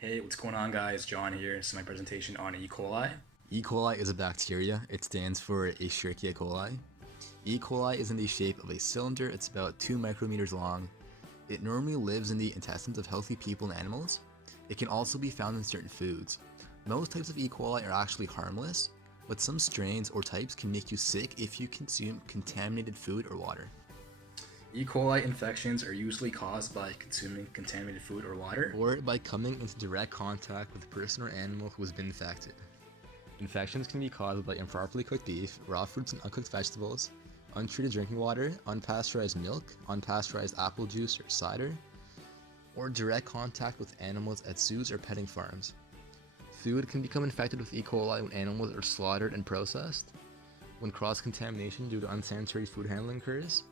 Hey, what's going on, guys? John here. This is my presentation on E. coli. E. coli is a bacteria. It stands for Escherichia coli. E. coli is in the shape of a cylinder. It's about 2 micrometers long. It normally lives in the intestines of healthy people and animals. It can also be found in certain foods. Most types of E. coli are actually harmless, but some strains or types can make you sick if you consume contaminated food or water. E. coli infections are usually caused by consuming contaminated food or water. Or by coming into direct contact with a person or animal who has been infected. Infections can be caused by improperly cooked beef, raw fruits and uncooked vegetables, untreated drinking water, unpasteurized milk, unpasteurized apple juice or cider, or direct contact with animals at zoos or petting farms. Food can become infected with E. coli when animals are slaughtered and processed, when cross-contamination due to unsanitary food handling occurs,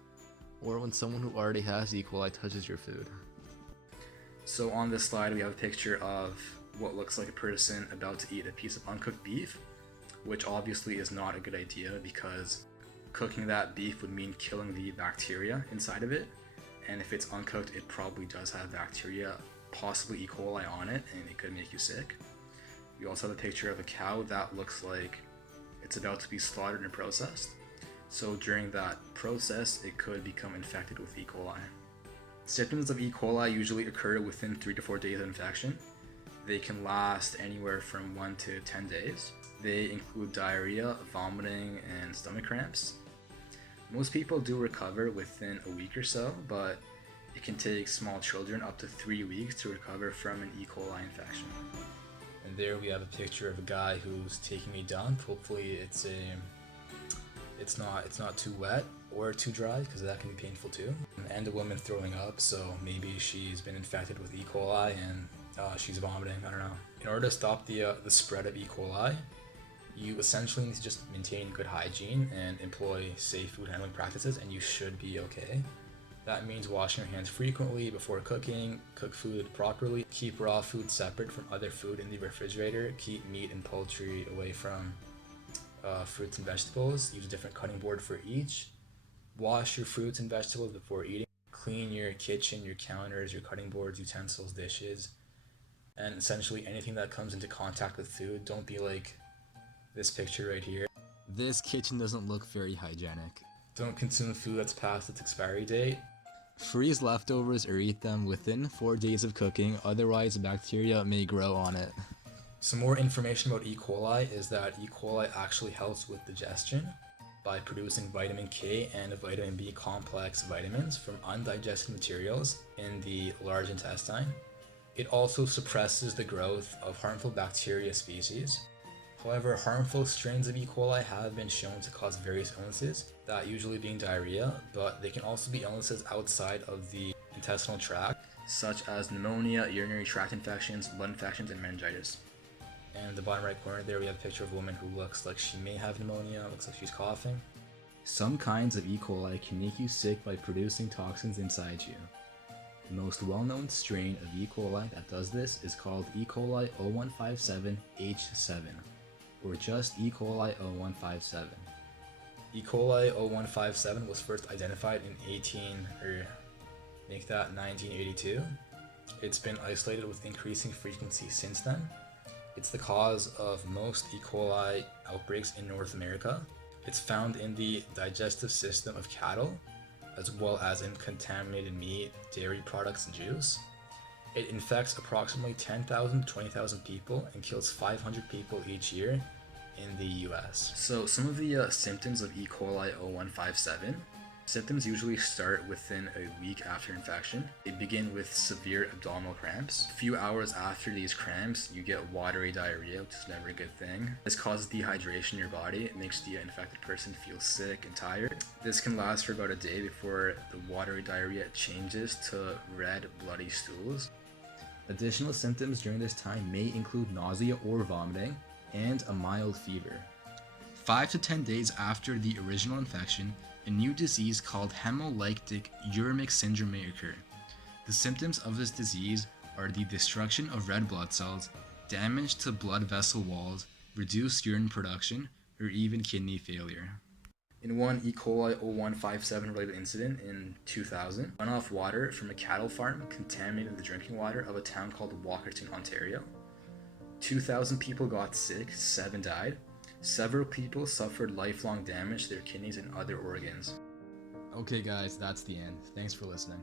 or when someone who already has E. coli touches your food. So on this slide, we have a picture of what looks like a person about to eat a piece of uncooked beef, which obviously is not a good idea because cooking that beef would mean killing the bacteria inside of it. And if it's uncooked, it probably does have bacteria, possibly E. coli on it, and it could make you sick. We also have a picture of a cow that looks like it's about to be slaughtered and processed. So during that process, it could become infected with E. coli. Symptoms of E. coli usually occur within 3 to 4 days of infection. They can last anywhere from 1 to 10 days. They include diarrhea, vomiting, and stomach cramps. Most people do recover within a week or so, but it can take small children up to 3 weeks to recover from an E. coli infection. And there we have a picture of a guy who's taking a dump. Hopefully it's not too wet or too dry because that can be painful too. And a woman throwing up, so maybe she's been infected with E. coli and she's vomiting. I don't know. In order to stop the spread of E. coli, you essentially need to just maintain good hygiene and employ safe food handling practices, and you should be okay. That means washing your hands frequently before cooking, cook food properly, keep raw food separate from other food in the refrigerator, keep meat and poultry away from fruits and vegetables, use a different cutting board for each, wash your fruits and vegetables before eating, clean your kitchen, your counters, your cutting boards, utensils, dishes, and essentially anything that comes into contact with food. Don't be like this picture right here. This kitchen doesn't look very hygienic. Don't consume food that's past its expiry date. Freeze leftovers or eat them within 4 days of cooking, otherwise bacteria may grow on it. Some more information about E. coli is that E. coli actually helps with digestion by producing vitamin K and vitamin B complex vitamins from undigested materials in the large intestine. It also suppresses the growth of harmful bacteria species. However, harmful strains of E. coli have been shown to cause various illnesses, that usually being diarrhea, but they can also be illnesses outside of the intestinal tract, such as pneumonia, urinary tract infections, blood infections, and meningitis. And in the bottom right corner there we have a picture of a woman who looks like she may have pneumonia, looks like she's coughing. Some kinds of E. coli can make you sick by producing toxins inside you. The most well-known strain of E. coli that does this is called E. coli 0157H7, or just E. coli 0157. E. coli 0157 was first identified in 1982. It's been isolated with increasing frequency since then. It's the cause of most E. coli outbreaks in North America. It's found in the digestive system of cattle, as well as in contaminated meat, dairy products, and juice. It infects approximately 10,000 to 20,000 people and kills 500 people each year in the US. So some of the symptoms of E. coli 0157. Symptoms usually start within a week after infection. They begin with severe abdominal cramps. A few hours after these cramps, you get watery diarrhea, which is never a good thing. This causes dehydration in your body. It makes the infected person feel sick and tired. This can last for about a day before the watery diarrhea changes to red, bloody stools. Additional symptoms during this time may include nausea or vomiting and a mild fever. 5 to 10 days after the original infection, a new disease called hemolytic uremic syndrome may occur. The symptoms of this disease are the destruction of red blood cells, damage to blood vessel walls, reduced urine production, or even kidney failure. In one E. coli 0157 related incident in 2000, runoff water from a cattle farm contaminated the drinking water of a town called Walkerton, Ontario. 2,000 people got sick, 7 died. Several people suffered lifelong damage to their kidneys and other organs. Okay guys, that's the end. Thanks for listening.